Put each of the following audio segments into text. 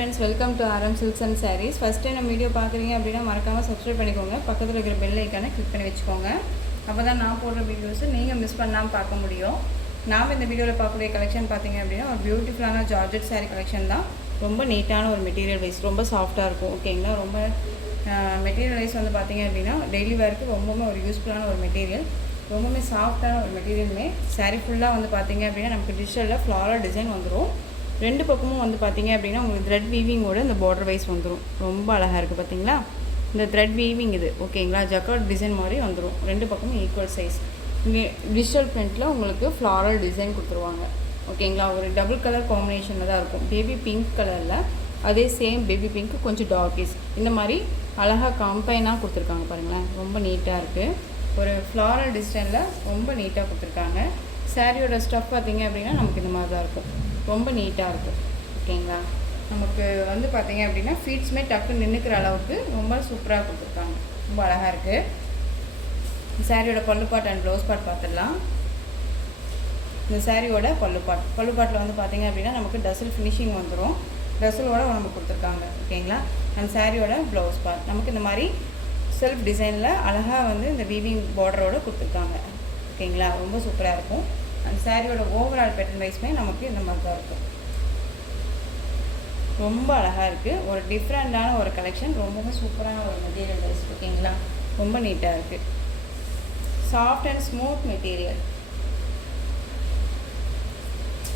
friends, welcome to RM Silks and Sarees. First time நம்ம video பார்க்குறீங்க அப்படின்னா மறக்காமல் சப்ஸ்கிரைப் பண்ணிக்கோங்க. பக்கத்தில் இருக்கிற பெல் ஐக்கானை கிளிக் பண்ணி வச்சுக்கோங்க. அப்போ தான் நான் போடுற வீடியோஸை நீங்கள் மிஸ் பண்ணாமல் பார்க்க முடியும். நாம் இந்த வீடியோவில் பார்க்கக்கூடிய கலெக்ஷன் பார்த்தீங்க அப்படின்னா ஒரு பியூட்டிஃபுல்லான ஜார்ஜெட் சாரீ கலெக்ஷன் தான். ரொம்ப நீட்டான ஒரு மெட்டீரியல் வைஸ், ரொம்ப சாஃப்டாக இருக்கும். ஓகேங்களா, ரொம்ப மெட்டீரியல் வைஸ் வந்து பார்த்தீங்க அப்படின்னா டெய்லி வேருக்கு ரொம்பவுமே ஒரு யூஸ்ஃபுல்லான ஒரு மெட்டீரியல், ரொம்பவுமே சாஃப்டான ஒரு மெட்டீரியலுமே. சாரீ ஃபுல்லாக வந்து பார்த்தீங்க அப்படின்னா நமக்கு டிஜிட்டலில் ஃப்ளாரல் டிசைன் வந்துடும். ரெண்டு பக்கமும் வந்து பார்த்தீங்க அப்படின்னா உங்களுக்கு த்ரெட் வீவிங்கோட இந்த பார்டர் வைஸ் வந்துடும். ரொம்ப அழகாக இருக்குது பார்த்தீங்களா, இந்த த்ரெட் வீவிங் இது. ஓகேங்களா, ஜக்கார்ட் டிசைன் மாதிரி வந்துடும். ரெண்டு பக்கமும் ஈக்குவல் சைஸ். இங்கே டிஜிட்டல் பிரிண்ட்டில் உங்களுக்கு ஃப்ளாரல் டிசைன் கொடுத்துருவாங்க. ஓகேங்களா, ஒரு டபுள் கலர் காம்பினேஷனில் தான் இருக்கும். பேபி பிங்க் கலரில், அதே சேம் பேபி பிங்க் கொஞ்சம் டார்க்கிஸ், இந்த மாதிரி அழகாக காம்பைனாக கொடுத்துருக்காங்க பாருங்களேன். ரொம்ப நீட்டாக இருக்குது. ஒரு ஃப்ளாரல் டிசைனில் ரொம்ப நீட்டாக கொடுத்துருக்காங்க. சாரியோட ஸ்டஃப் பார்த்திங்க அப்படின்னா நமக்கு இந்த மாதிரி தான் இருக்கும். ரொம்ப நீட்டாக இருக்கும். ஓகேங்களா, நமக்கு வந்து பார்த்திங்க அப்படின்னா ஃபீட்ஸுமே டக்கு நின்றுக்கிற அளவுக்கு ரொம்ப சூப்பராக கொடுத்துருக்காங்க. ரொம்ப அழகாக இருக்குது. சாரியோட பல்லு பாட் அண்ட் ப்ளவுஸ் பாட் பார்த்துடலாம். இந்த சாரியோட பல்லு பாட்டில் வந்து பார்த்திங்க அப்படின்னா நமக்கு டசல் ஃபினிஷிங் வந்துடும். டசலோட நமக்கு கொடுத்துருக்காங்க. ஓகேங்களா, அந்த சாரியோட ப்ளவுஸ் பாட் நமக்கு இந்த மாதிரி செல்ஃப் டிசைனில் அழகாக வந்து இந்த வீவிங் பார்டரோடு கொடுத்துருக்காங்க. ஓகேங்களா, ரொம்ப சூப்பராக இருக்கும். அந்த சாரியோட ஓவரால் பேட்டர்ன் வைஸ்மே நமக்கு இந்த மாதிரி தான் இருக்கும். ரொம்ப அழகாக இருக்குது. ஒரு டிஃப்ரெண்ட்டான ஒரு கலெக்ஷன், ரொம்பவும் சூப்பரான ஒரு மெட்டீரியல் வைஸ். ஓகேங்களா, ரொம்ப நீட்டாக இருக்குது. Soft and smooth material.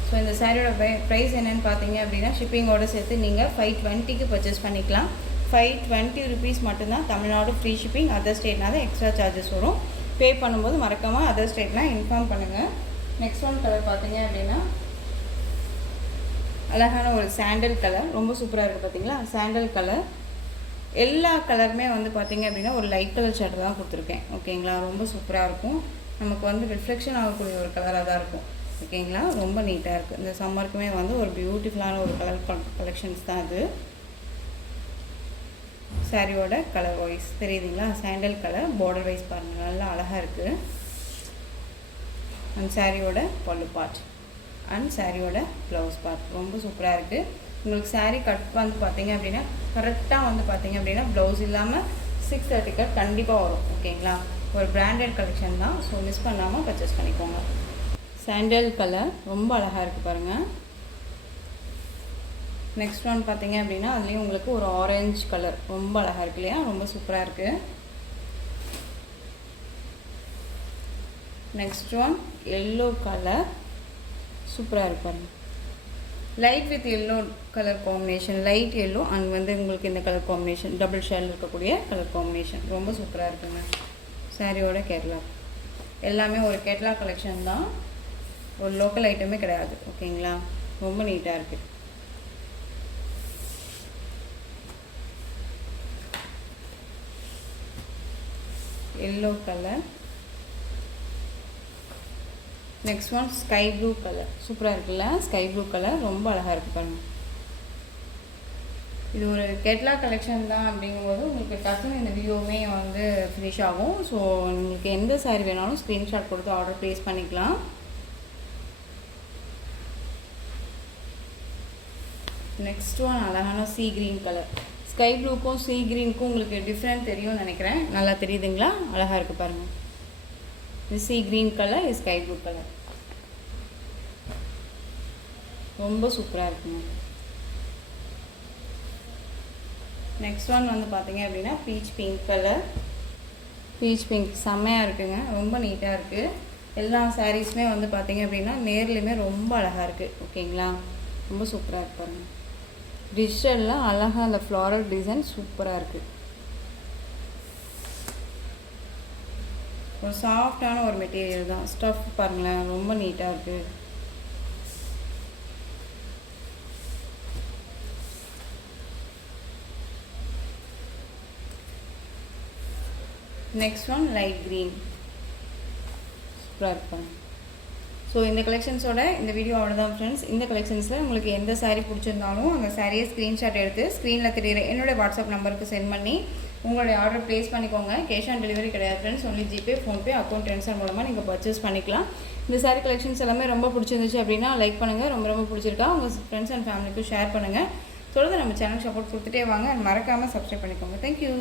So இந்த சாரியோட ப்ரைஸ் என்னென்னு பார்த்தீங்க அப்படின்னா ஷிப்பிங்கோடு சேர்த்து நீங்கள் 520க்கு பர்ச்சேஸ் பண்ணிக்கலாம். 520 rupees மட்டும்தான். Tamil Nadu free shipping. அதர் ஸ்டேட்னா தான் எக்ஸ்ட்ரா சார்ஜஸ் வரும். பே பண்ணும்போது மறக்காமல் அதர் ஸ்டேட்னால் இன்ஃபார்ம் பண்ணுங்கள். நெக்ஸ்ட் ஒன் கலர் பார்த்தீங்க அப்படின்னா அழகான ஒரு சாண்டல் கலர், ரொம்ப சூப்பராக இருக்குது பார்த்தீங்களா. சாண்டல் கலர், எல்லா கலருமே வந்து பார்த்திங்க அப்படின்னா ஒரு லைட் கலர் ஷேட் தான் கொடுத்துருக்கேன். ஓகேங்களா, ரொம்ப சூப்பராக இருக்கும். நமக்கு வந்து ரிஃப்ளெக்ஷன் ஆகக்கூடிய ஒரு கலராக தான் இருக்கும். ஓகேங்களா, ரொம்ப நீட்டாக இருக்குது. இந்த சம்மருக்குமே வந்து ஒரு பியூட்டிஃபுல்லான ஒரு கலெக்ஷன்ஸ் தான் அது. சாரியோட கலர் வைஸ் தெரியுதுங்களா, சாண்டல் கலர் பார்டர் வைஸ் பாருங்கள், நல்லா அழகாக இருக்குது. அண்ட் சாரியோட பல்லு பார்ட் அண்ட் சாரியோட ப்ளவுஸ் பார்ட் ரொம்ப சூப்பராக இருக்குது. உங்களுக்கு சாரீ கட் வந்து பார்த்தீங்க அப்படின்னா கரெக்டாக வந்து பார்த்தீங்க அப்படின்னா ப்ளவுஸ் இல்லாமல் 630 கட் கண்டிப்பாக வரும். ஓகேங்களா, ஒரு பிராண்டட் கலெக்ஷன் தான். ஸோ மிஸ் பண்ணாமல் பர்ச்சேஸ் பண்ணிக்கோங்க. சாண்டல் கலர் ரொம்ப அழகாக இருக்குது பாருங்கள். நெக்ஸ்ட் ஒன் பார்த்தீங்க அப்படின்னா அதுலேயும் உங்களுக்கு ஒரு ஆரஞ்சு கலர் ரொம்ப அழகாக இருக்கு இல்லையா, ரொம்ப சூப்பராக இருக்குது. நெக்ஸ்ட் ஒன் எல்லோ கலர் சூப்பராக இருப்பாரு. Light with yellow colour combination, light yellow and வந்து உங்களுக்கு இந்த கலர் காம்பினேஷன் டபுள் ஷேடில் இருக்கக்கூடிய கலர் காம்பினேஷன் ரொம்ப சூப்பராக இருக்குங்க. சாரியோட கேட்லா எல்லாமே ஒரு கேட்லா கலெக்ஷன் தான், ஒரு லோக்கல் ஐட்டமே கிடையாது. ஓகேங்களா, ரொம்ப நீட்டாக இருக்குது. Yellow colour. Next one sky blue colour சூப்பராக இருக்குல்ல. ஸ்கை ப்ளூ கலர் ரொம்ப அழகாக இருக்குது பாருங்கள். இது ஒரு கேட்லாக் கலெக்ஷன் தான் அப்படிங்கும்போது உங்களுக்கு டக்குன்னு இந்த வீடியோவுமே வந்து ஃபினிஷ் ஆகும். ஸோ உங்களுக்கு எந்த சாரீ வேணாலும் ஸ்க்ரீன்ஷாட் கொடுத்து ஆர்டர் ப்ளேஸ் பண்ணிக்கலாம். நெக்ஸ்ட் ஒன் அழகான சீ க்ரீன் கலர். ஸ்கை ப்ளூக்கும் சீ க்ரீனுக்கும் உங்களுக்கு டிஃப்ரெண்ட் தெரியும்னு நினைக்கிறேன். நல்லா தெரியுதுங்களா, அழகாக இருக்குது பாருங்கள். இது சீ க்ரீன் கலர், இது ஸ்கை ப்ளூ கலர் ரொம்ப சூப்பராக இருக்குங்க. நெக்ஸ்ட் ஒன் வந்து பார்த்தீங்க அப்படின்னா beach pink colour. Beach pink செம்மையாக இருக்குங்க, ரொம்ப நீட்டாக இருக்குது. எல்லா சாரீஸுமே வந்து பார்த்தீங்க அப்படின்னா நேர்லேயுமே ரொம்ப அழகாக இருக்குது. ஓகேங்களா, ரொம்ப சூப்பராக இருப்பாங்க. டிஜிட்டலில் அழகாக அந்த ஃப்ளாரல் டிசைன் சூப்பராக இருக்குது. ஒரு சாஃப்டான ஒரு மெட்டீரியல் தான். ஸ்டஃப் பாருங்களேன், ரொம்ப நீட்டாக இருக்குது. நெக்ஸ்ட் ஒன் லைட் க்ரீன் சூப்பராக இருப்பாங்க. ஸோ இந்த கலெக்ஷன்ஸோட இந்த வீடியோ அவ்வளோதான் ஃப்ரெண்ட்ஸ். இந்த கலெக்ஷன்ஸில் உங்களுக்கு எந்த சாரீ பிடிச்சிருந்தாலும் அந்த சாரியை ஸ்க்ரீன்ஷாட் எடுத்து ஸ்க்ரீனில் தெரியுற என்னோடய வாட்ஸ்அப் நம்பருக்கு சென்ட் பண்ணி உங்களுடைய ஆர்டர் ப்ளேஸ் பண்ணிக்கோங்க. கேஷ் ஆன் டெலிவரி கிடையாது friends, only GPay, PhonePe, account transfer மூலமாக நீங்கள் பர்ச்சேஸ் பண்ணிக்கலாம். இந்த சாரீ கலெக்ஷன்ஸ் எல்லாமே ரொம்ப பிடிச்சிருந்துச்சு அப்படின்னா லைக் பண்ணுங்கள். ரொம்ப பிடிச்சிருக்கா உங்கள் ஃப்ரெண்ட்ஸ் அண்ட் ஃபேமிலிக்கும் ஷேர் பண்ணுங்கள். தொடர்ந்து நம்ம சேனல் சப்போர்ட் கொடுத்துட்டே வாங்க. மறக்காமல் சப்ஸ்கிரைப் பண்ணிக்கோங்க. தேங்க்யூ.